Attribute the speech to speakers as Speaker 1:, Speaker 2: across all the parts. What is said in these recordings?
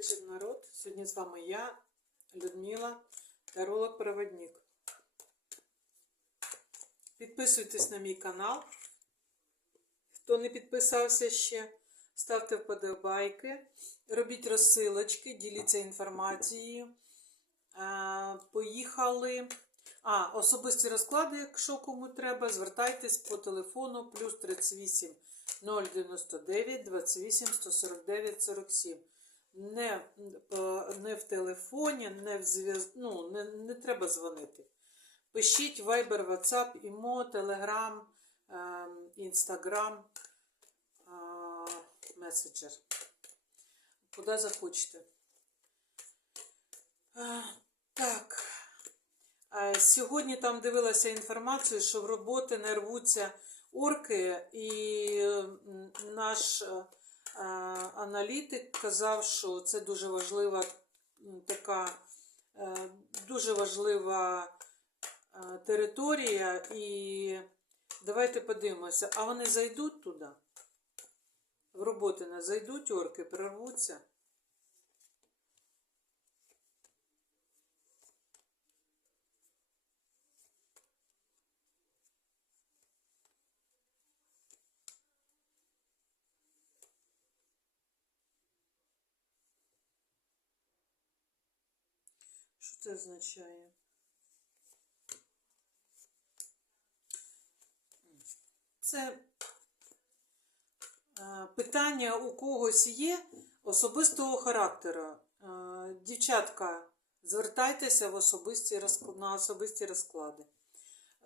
Speaker 1: вечір, народ. Сьогодні з вами я, Людмила, таролог-проводник. Підписуйтесь на мій канал. Хто не підписався ще, ставте вподобайки, робіть розсилочки, діліться інформацією. Поїхали. А, особисті розклади, якщо кому треба, звертайтесь по телефону плюс 38 099 28 149 47. Не, е, не в телефоні, не в зв'яз... ну, не, не треба дзвонити. Пишіть Viber, WhatsApp, Імо, Telegram, Instagram, меседжер. Куди захочете. Е, Так. Е, Сьогодні там дивилася інформацію, що в роботи не рвуться орки, і наш е, е, аналітик казав, що це дуже важлива така е, дуже важлива е, територія, і давайте подивимося, а вони зайдуть туди? В роботи не зайдуть орки, прорвуться? Що це означає? Це е, питання у когось є особистого характеру. Е, Дівчатка, звертайтеся в особисті на особисті розклади.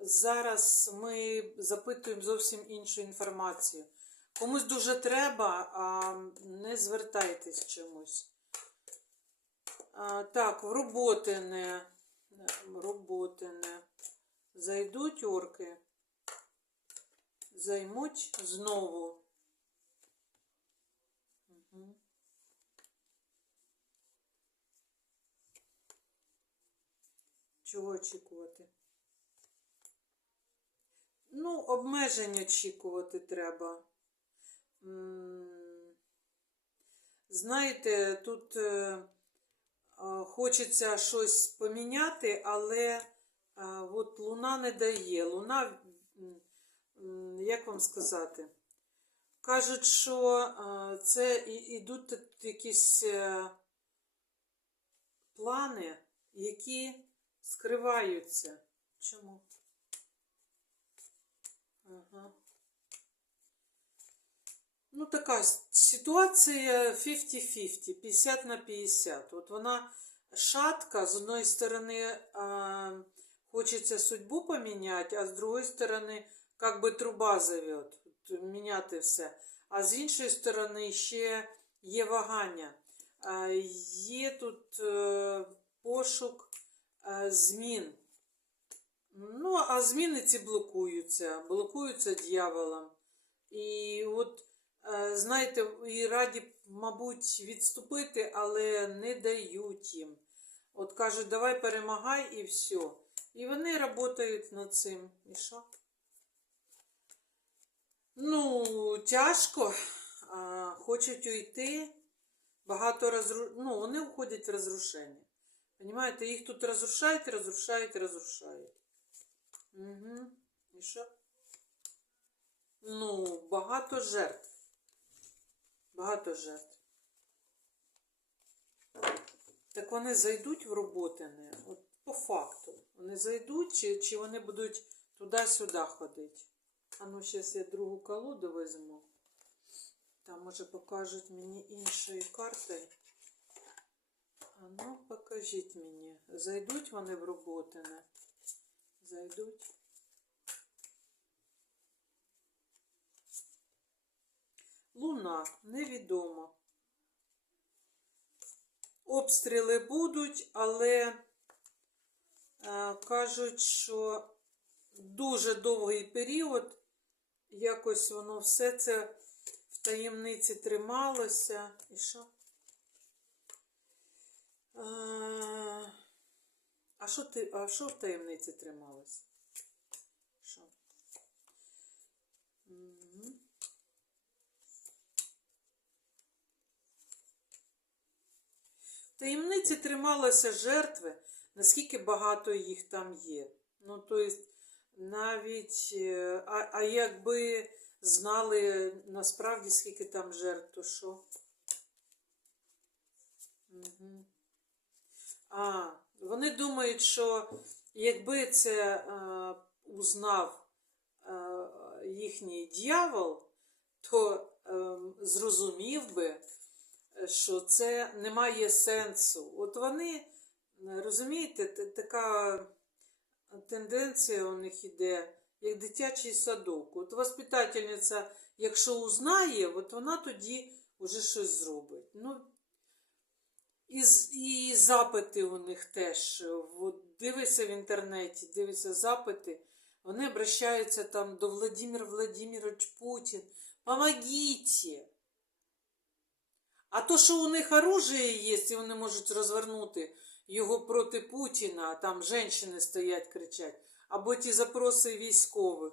Speaker 1: Зараз ми запитуємо зовсім іншу інформацію. Комусь дуже треба, а не звертайтесь чомусь. Так, в роботи не. Роботи не. Зайдуть орки. Займуть знову. Угу. Чого очікувати? Ну, обмежень очікувати треба. Знаєте, тут е, хочеться щось поміняти, але от луна не дає. Луна, як вам сказати, кажуть, що це ідуть якісь е, плани, які скриваються. Чому? Ага. Ну, така ситуація 50-50, 50 на 50. От вона шатка, з одної сторони, хочеться судьбу поміняти, а з другої сторони, як би труба зовет, міняти все. А з іншої сторони, ще є вагання. Є тут е, пошук е, змін. Ну, а зміни ці блокуються, блокуються дьяволом. І от, е, знаєте, і раді, мабуть, відступити, але не дають їм. От кажуть, давай перемагай і все. І вони працюють над цим. І що? Ну, тяжко. А, хочуть уйти. Багато розру... Ну, вони входять в розрушення. Понимаєте, їх тут розрушають, розрушають, розрушають. Угу. І що? Ну, багато жертв. Багато жертв. Так вони зайдуть в роботине, от по факту. Вони зайдуть, чи, чи вони будуть туди-сюди ходити. А ну, зараз я другу колоду візьму. Там, може, покажуть мені іншою картою. А ну, покажіть мені. Зайдуть вони в роботине? Зайдуть. Луна, невідомо. Обстріли будуть, але е, кажуть, що дуже довгий період, якось воно все це в таємниці трималося. І що? Е, а що ти, а що в таємниці трималося? Таємниці трималися жертви, наскільки багато їх там є. Ну, тобто, навіть, е, а, а якби знали насправді, скільки там жертв, то що? Угу. А, вони думають, що якби це е, узнав е, їхній дьявол, то е, зрозумів би, що це не має сенсу. От вони, розумієте, така тенденція у них іде, як дитячий садок. От воспитательниця, якщо узнає, от вона тоді вже щось зробить. Ну, і, і запити у них теж. От дивися в інтернеті, дивися запити. Вони обращаються там до Владимир Владимирович Путін. Помогите! А то, що у них оружие є, і вони можуть розвернути його проти Путіна, а там жінки стоять, кричать, або ті запроси військових.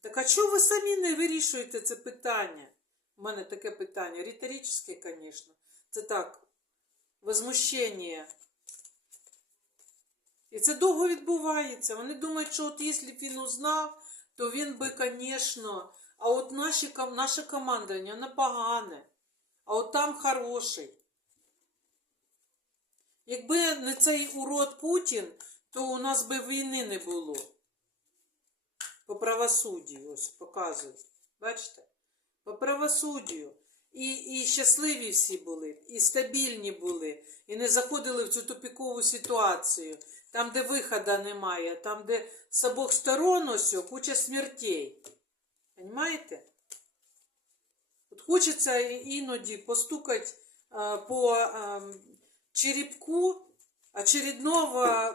Speaker 1: Так а чого ви самі не вирішуєте це питання? У мене таке питання, риторичне, звісно. Це так, возмущення. І це довго відбувається. Вони думають, що от якщо б він узнав, то він би, звісно, а от наші, наше командування не погане, а от там хороший. Якби не цей урод Путін, то у нас би війни не було. По правосуддю, ось показують. Бачите? По правосуддю. І, і щасливі всі були, і стабільні були, і не заходили в цю тупікову ситуацію, там, де виходу немає, там, де з обох сторон ось куча смертей. Понимаєте? Хочеться іноді постукати по черепку очередного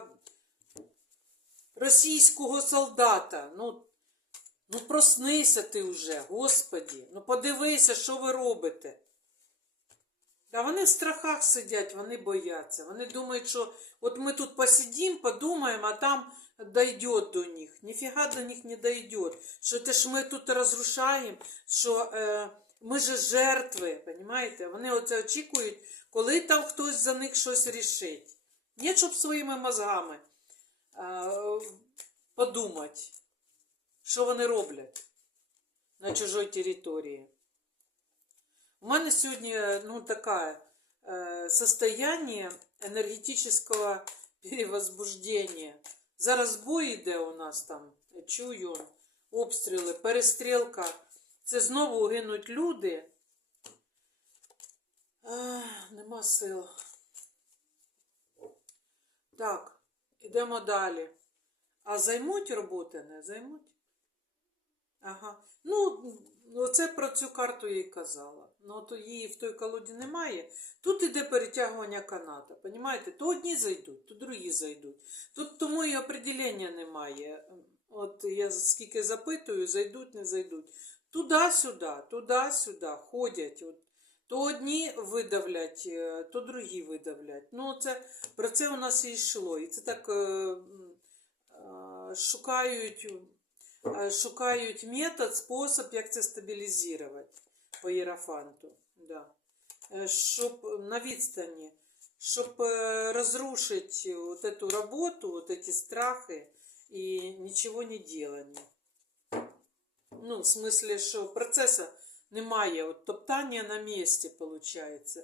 Speaker 1: російського солдата. Ну, ну проснися ти вже, Господі. Ну подивися, що ви робите. Та вони в страхах сидять, вони бояться. Вони думають, що от ми тут посидім, подумаємо, а там дойдет до них. Ніфіга до них не дойдет. Що те ж ми тут розрушаємо, що е, ми же жертви, понимаєте? Вони оце очікують, коли там хтось за них щось рішить. Ні, щоб своїми мозгами е, подумати, що вони роблять на чужій території. У мене сьогодні ну, таке э, состояние енергетичного перевозбуждення. Зараз бой йде у нас там, чую, обстріли, перестрілка. Це знову гинуть люди. Ах, нема сил. Так, ідемо далі. А займуть роботи, не займуть? Ага. Ну, ну, це про цю карту я й казала. Ну, то її в той колоді немає. Тут іде перетягування каната. Понімаєте? То одні зайдуть, то другі зайдуть. Тут тому і определення немає. От я скільки запитую, зайдуть, не зайдуть. Туди-сюди, туди-сюди ходять. От. То одні видавлять, е, то другі видавлять. Ну, це, про це у нас і йшло. І це так е, м, е, шукають е, шукають метод, спосіб, як це стабілізувати по Єрафанту. Да. Е, Щоб на відстані, щоб е, розрушити вот эту роботу, вот эти страхи і нічого не делання. Ну, в смысле, що процесу немає, от топтання на місці, виходить.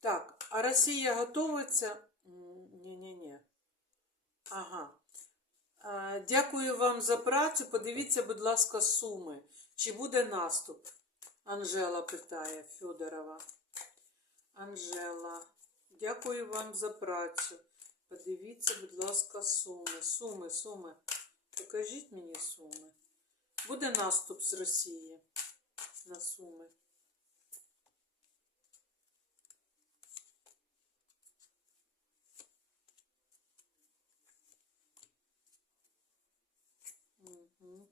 Speaker 1: Так, а Росія готується? Ні-ні-ні. Ага. Дякую вам за працю. Подивіться, будь ласка, суми. Чи буде наступ? Анжела питає Федорова. Анжела. Дякую вам за працю. Подивіться, будь ласка, суми. Суми, суми. Покажіть мені суми. Буде наступ з Росії на суми. Мгм.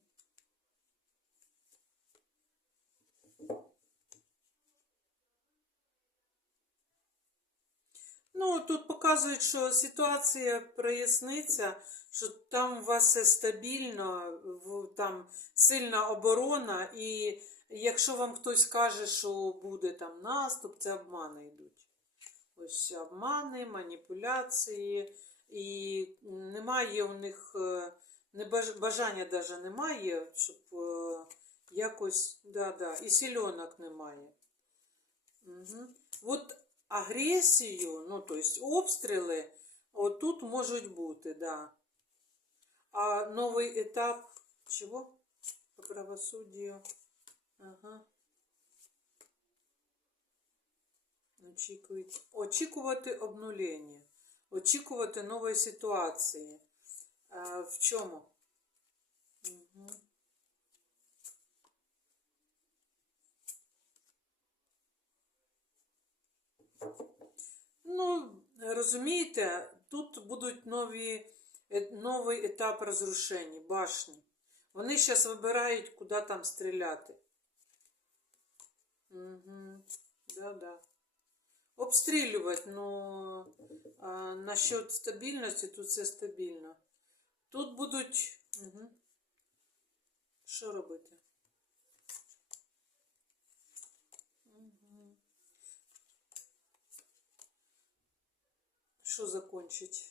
Speaker 1: Ну, тут показують, що ситуація проясниться, що там у вас все стабільно, там сильна оборона, і Якщо вам хтось каже, що буде там наступ, це обмани йдуть. Ось обмани, маніпуляції, і немає у них е, бажання даже немає, щоб е, якось, да, да, і сільонок немає. Угу. От агресію, ну, тобто обстріли, отут можуть бути, да. А новий етап чого? По правосуддю. Ага. Очікують. Очікувати обнулення. Очікувати нової ситуації. А, в чому? Угу. Ну, розумієте, тут будуть нові, е- новий етап розрушень, башні. Вони зараз вибирають, куди там стріляти. Угу. Да-да. Обстрілювати, ну а, насчет стабільності, тут все стабільно. Тут будуть. Угу. Що робити? Що закончить?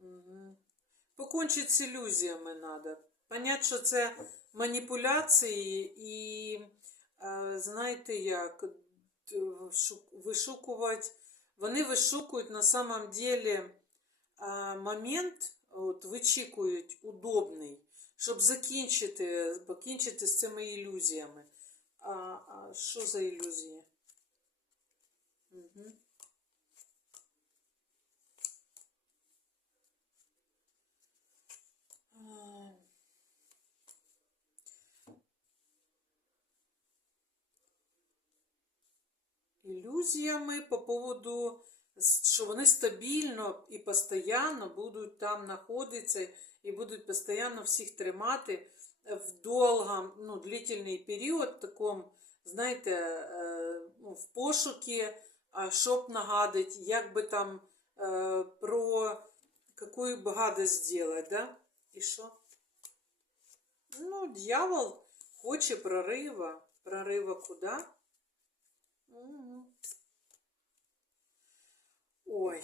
Speaker 1: Угу. Покончить з ілюзіями треба. Понять, що це маніпуляції і, е, знаєте як, вишукувати, вони вишукують на самом деле момент, от, вичікують удобний, щоб закінчити, покінчити з цими ілюзіями. А, а що за ілюзії? Угу. Ілюзіями по поводу, що вони стабільно і постійно будуть там знаходитися і будуть постійно всіх тримати в довгом, ну, длительний період, такому, знаєте, е, ну, в пошуки, щоб нагадати, як би там е, про какую бы гадость сделать, да? І що? Ну, дьявол хоче прорива. Прорива куди? Ой,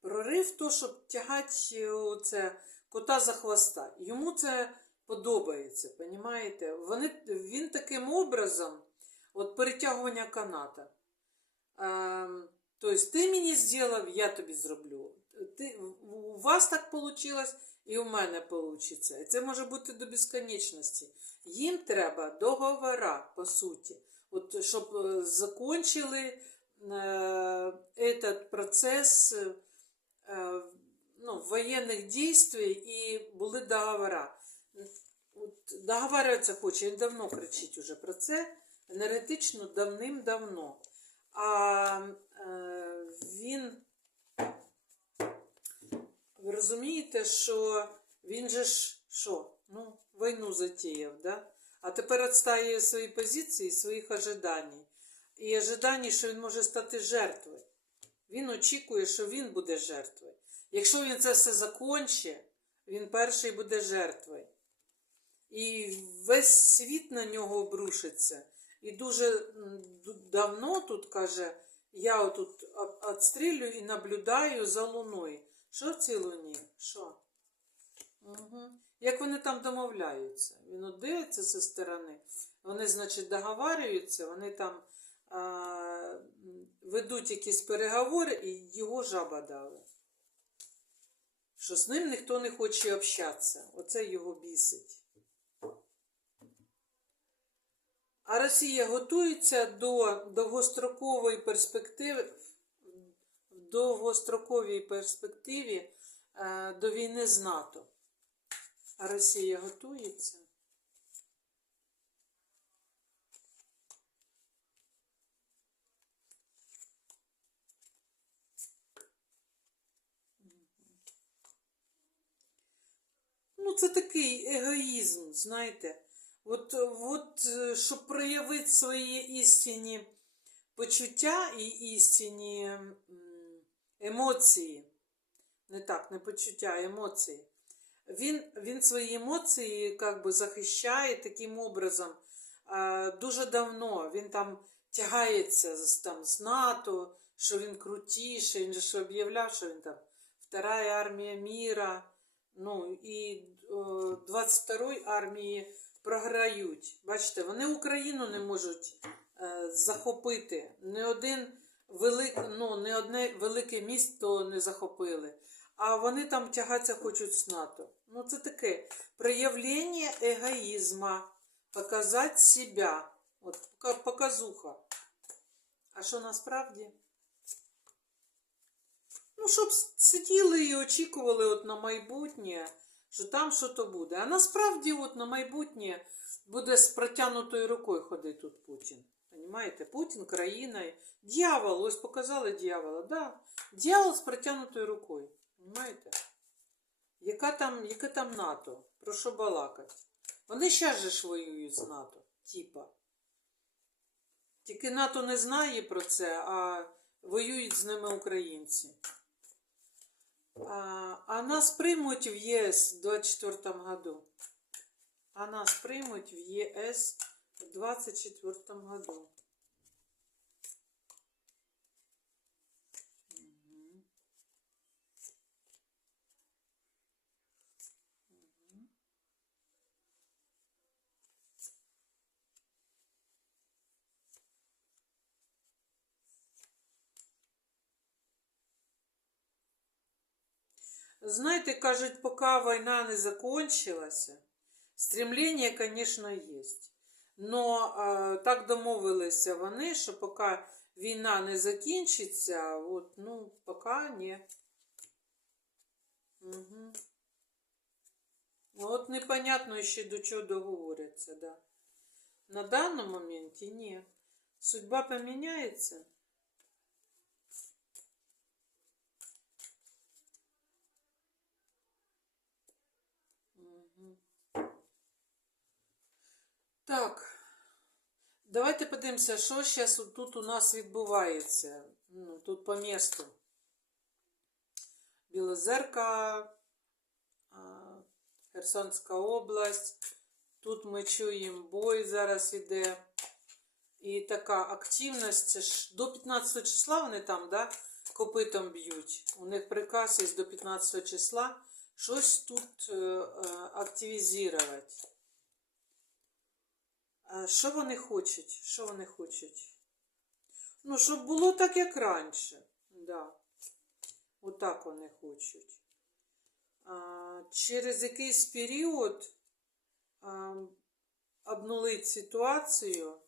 Speaker 1: прорив то, щоб тягати це кота за хвоста. Йому це подобається, понімаєте? Вони, він таким образом, от перетягування каната. Ем, тобто, ти мені зробив, я тобі зроблю. Ти, у вас так вийшло, і у мене вийде. І це може бути до безконечності. Їм треба договора, по суті. От, щоб е, закончили е, этот процес е, ну, воєнних дій і були договора. От, договарюватися хоче, він давно кричить уже про це, енергетично давним-давно. А е, він, ви розумієте, що він же ж? Ну, війну затіяв, да? А тепер відстає свої позиції, своїх ожидань. І ожидання, що він може стати жертвою. Він очікує, що він буде жертвою. Якщо він це все закончить, він перший буде жертвою. І весь світ на нього обрушиться. І дуже давно тут каже, я отут о- і наблюдаю за луною. Що в цій луні? Що? Угу. Як вони там домовляються? Він дивиться зі сторони. Вони, значить, договарюються, вони там а, ведуть якісь переговори і його жаба дали. Що з ним ніхто не хоче общатися. Оце його бісить. А Росія готується до довгострокової перспективи, в довгостроковій перспективі е, до війни з НАТО. Росія готується. Ну, це такий егоїзм, знаєте. От, от щоб проявити свої істинні почуття і істинні емоції, не так, не почуття, а емоції, він, він свої емоції как би, захищає таким образом дуже давно. Він там тягається там, з НАТО, що він крутіший, він же ж об'являв, що він там Вторая армія міра. Ну і е, 22-ї армії програють. Бачите, вони Україну не можуть е, захопити. Не один велик, ну, не одне велике місто не захопили. А вони там тягатися хочуть з НАТО. Ну, це таке проявлення егоїзму, показати себе. От показуха. А що насправді? Ну, щоб сиділи і очікували от на майбутнє, що там щось буде. А насправді, от на майбутнє буде з протягнутою рукою ходити тут Путін. Понимаєте? Путін, країна, дьявол, ось показали дьявола, да. Дьявол з протягнутою рукою. Понимаєте? Яка там, яке там НАТО? Про що балакать? Вони ще же ж воюють з НАТО, типа. Тільки НАТО не знає про це, а воюють з ними українці. А, а нас приймуть в ЄС в 24 году. А нас приймуть в ЄС в 24 году. Знаєте, кажуть, поки війна не закончилася, стремлення, звісно, є. Но е, так домовилися вони, що поки війна не закінчиться, от, ну, поки ні. Угу. От непонятно ще до чого договоряться, да. На даному моменті ні. Судьба поміняється. Так. Давайте подивимося, що зараз тут у нас відбувається. Ну, тут по місту. Білозерка, Херсонська область. Тут ми чуємо бой зараз іде. І така активність. До 15 числа вони там, да, копитом б'ють. У них приказ є до 15 числа щось тут е, е, активізувати. А Що вони хочуть? Що вони хочуть? Ну, щоб було так, як раніше. Да. Отак вони хочуть. А, через якийсь період а, обнулити ситуацію,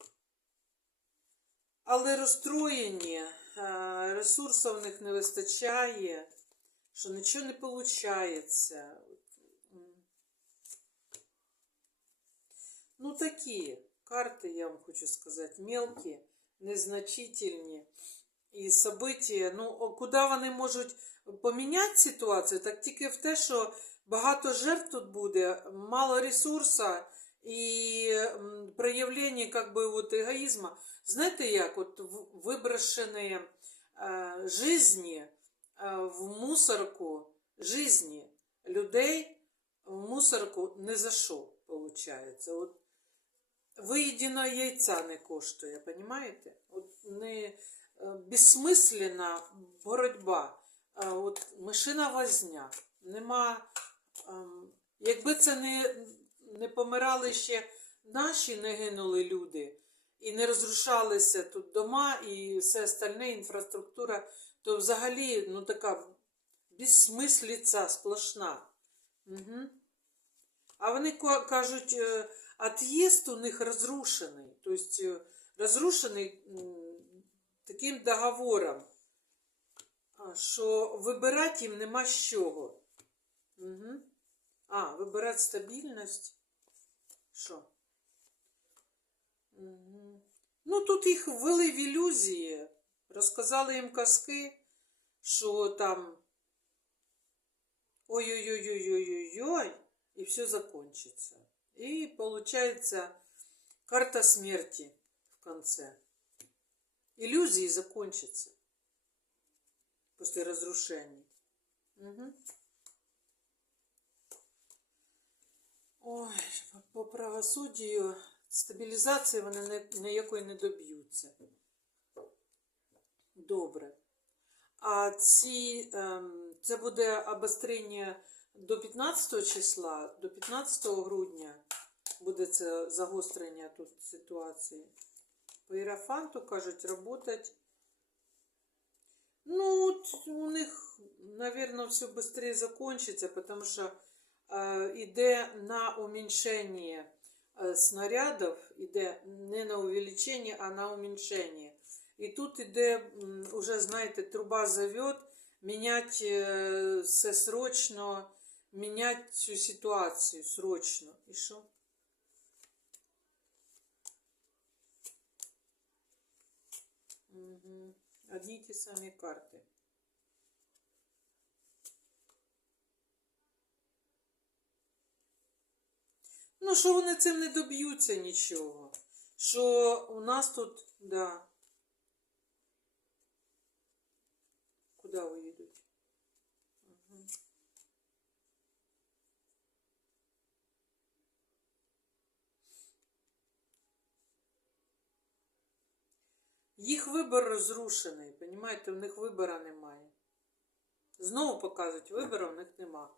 Speaker 1: але розстроєні, а, ресурсів в них не вистачає, що нічого не виходить. Ну, такі карти, я вам хочу сказати, мелкі, незначительні. І события, ну, о, куди вони можуть поміняти ситуацію, так тільки в те, що багато жертв тут буде, мало ресурсу і проявлення как би, от, егоїзму. Знаєте як, от виброшені е, жизні е, в мусорку, жизні людей в мусорку не за що, виходить. От виїденого яйця не коштує, понимаєте? От не е, безсмислена боротьба, от мишина возня. Нема, ем, якби це не, не помирали ще наші, не гинули люди, і не розрушалися тут дома і все остальне, інфраструктура, то взагалі ну така безсмислиця сплошна. Угу. А вони кажуть, е, отъезд у них разрушенный. То есть э, разрушений м, таким договором, а, що вибирати їм нема з чого. Угу. А, вибирати стабільність. Що? Угу. Ну, тут їх ввели в ілюзії, розказали їм казки, що там ой-ой-ой-ой-ой-ой-ой, и все закончится. И получается карта смерти в конце. Иллюзии закончатся после разрушений. Мгм. Ой, по правосуддю стабілізації вони не- ніякої не доб'ються. Добре. А ці, це буде обострення до 15 числа, до 15 грудня буде це загострення тут ситуації. По Іерафанту, кажуть, работать. Ну, от у них, наверное, все быстрее закончится, потому что э, іде на уменьшение э, снарядов, іде не на увеличение, а на уменьшение. І тут іде, м, уже, знаєте, труба зовет, мінять е, все срочно, мінять цю ситуацію срочно. І що? Угу. Одні й ті самі карти. Ну, що вони цим не доб'ються нічого. Що у нас тут, да. Куди виїдуть? Угу. Їх вибор розрушений, понімаєте, в них вибора немає. Знову показують, вибору в них нема.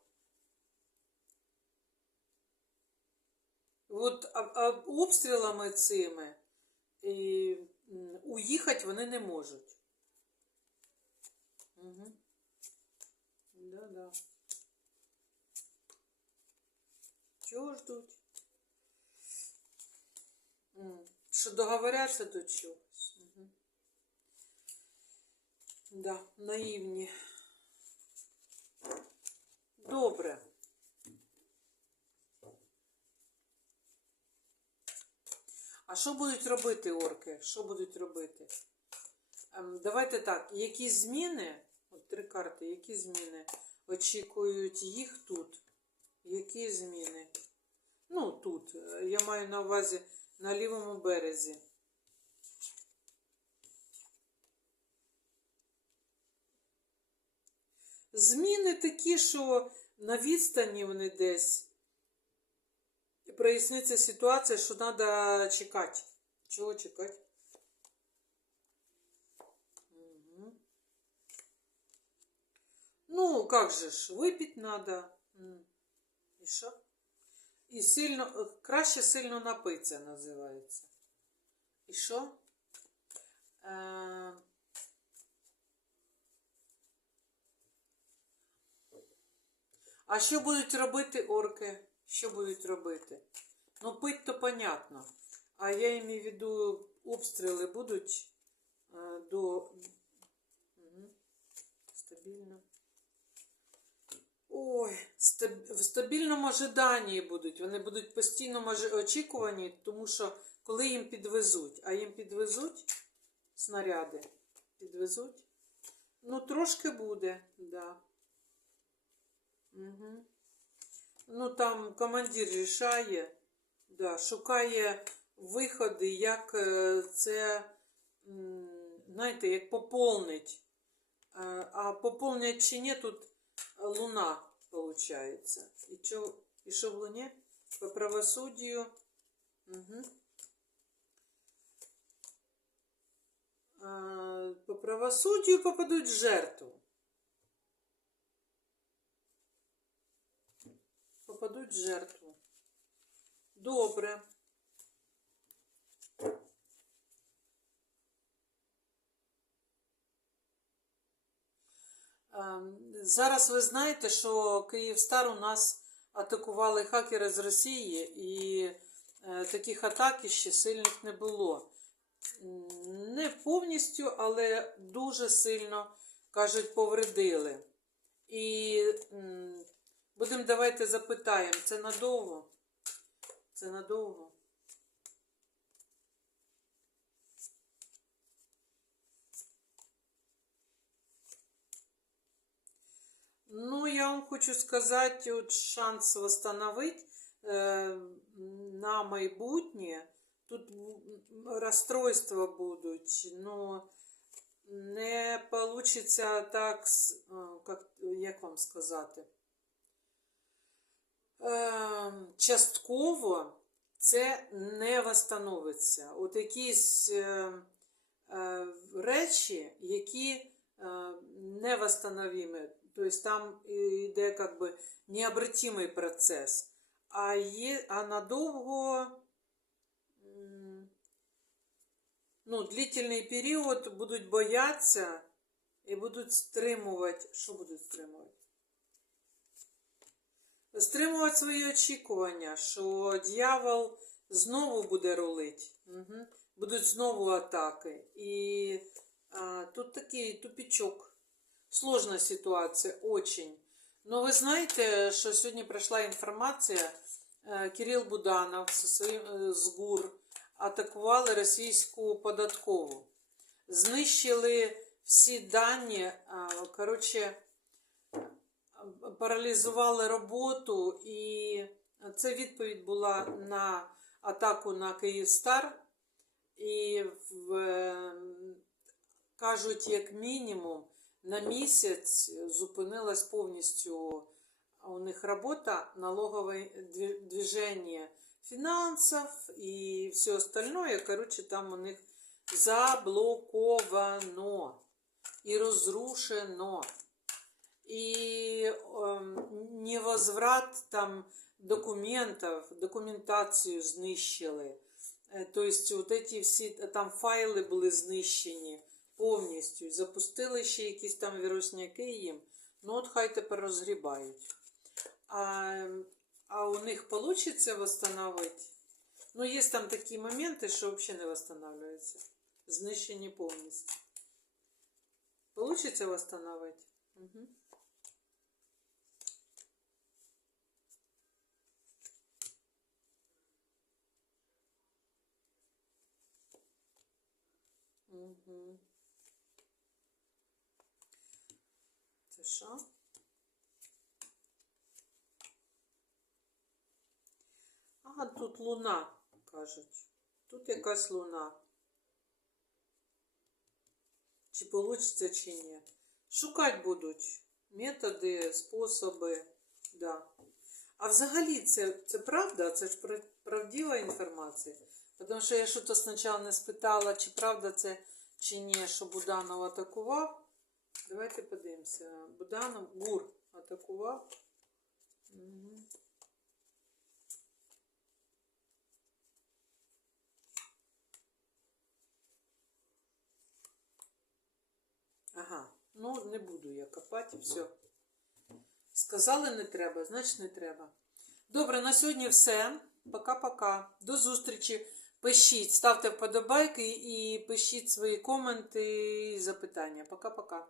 Speaker 1: От а, а обстрілами цими і, уїхати вони не можуть. Угу. Да-да. Чого ждуть? Що договоряться до чогось. Угу. Да, наївні. Добре. А що будуть робити орки? Що будуть робити? Ем, давайте так, які зміни, от три карти, які зміни очікують їх тут? Які зміни? Ну, тут. е, Я маю на увазі на лівому березі. Зміни такі, що на відстані вони десь проясниться ситуація, що треба чекати. Чого чекати? Ну, как же ж, випити. М. І що? І сильно, е, краще сильно напитися називається. І що? Е, А що будуть робити орки? Що будуть робити? Ну, пить то понятно. А я маю в виду, обстріли будуть до. Угу. Стабільно. Ой, в стабільному ожиданні будуть. Вони будуть ожи- очікуванні, тому що коли їм підвезуть, а їм підвезуть снаряди, підвезуть. Ну, трошки буде, да. Ну, там командир рішає, да, шукає виходи, як е, це, знаєте, як поповнить. А поповнять чи ні, тут луна получается. И, чё, и что в луне? По правосудию. Угу. По правосудию попадут в жертву. Попадуть в жертву. Добре. Ем, Зараз ви знаєте, що Київстар у нас атакували хакери з Росії, і е, таких атак ще сильних не було. Не повністю, але дуже сильно, кажуть, повредили. І будемо давайте запитаємо, це надовго? Це надовго? Ну, я вам хочу сказати, от шанс восстановить е, на майбутнє. Тут розстройства будуть, но не получиться так, е, как, як вам сказати. Е, частково це не восстановиться. От якісь е, е, речі, які е, не восстановимі. Тобто там йде как би необратимий процес. А, є, а надовго ну, длительний період будуть боятися і будуть стримувати. Що будуть стримувати? Стримувати свої очікування, що дьявол знову буде рулить. Угу. Будуть знову атаки. І а, тут такий тупічок. Сложна ситуація, очень. Но ви знаєте, що сьогодні прийшла інформація, е, Кирил Буданов зі своїм е, з ГУР атакували російську податкову. Знищили всі дані, коротше, паралізували роботу, і це відповідь була на атаку на Київстар. І в, кажуть, як мінімум, на місяць зупинилась повністю у них робота, налогове движення фінансів і все остальное. Короче, там у них заблоковано і розрушено. И эм, невозврат там документов, документацію знищили. Е, Тобто, от эти всі там файли були знищені повністю. Запустили ще якісь там вірусняки їм. Ну, от хай тепер розгрібають. А, а у них вийде восстановити? Ну, є там такі моменти, що взагалі не восстанавливаються. Знищені повністю. Получиться восстановити? Угу. Угу. Це що? Ага, тут луна, кажуть. Тут якась луна. Чи получиться, чи ні. Шукати будуть методи, способи, да. А взагалі це, це правда? Це ж правдива інформація? Тому що я щось спочатку не спитала, чи правда це, чи ні, що Буданов атакував. Давайте подивимося. Буданов Гур атакував. Угу. Ага, ну не буду я копати, все. Сказали не треба, значить не треба. Добре, на сьогодні все. Пока-пока. До зустрічі. Пишіть, ставте вподобайки і пишіть свої коменти і запитання. Пока-пока.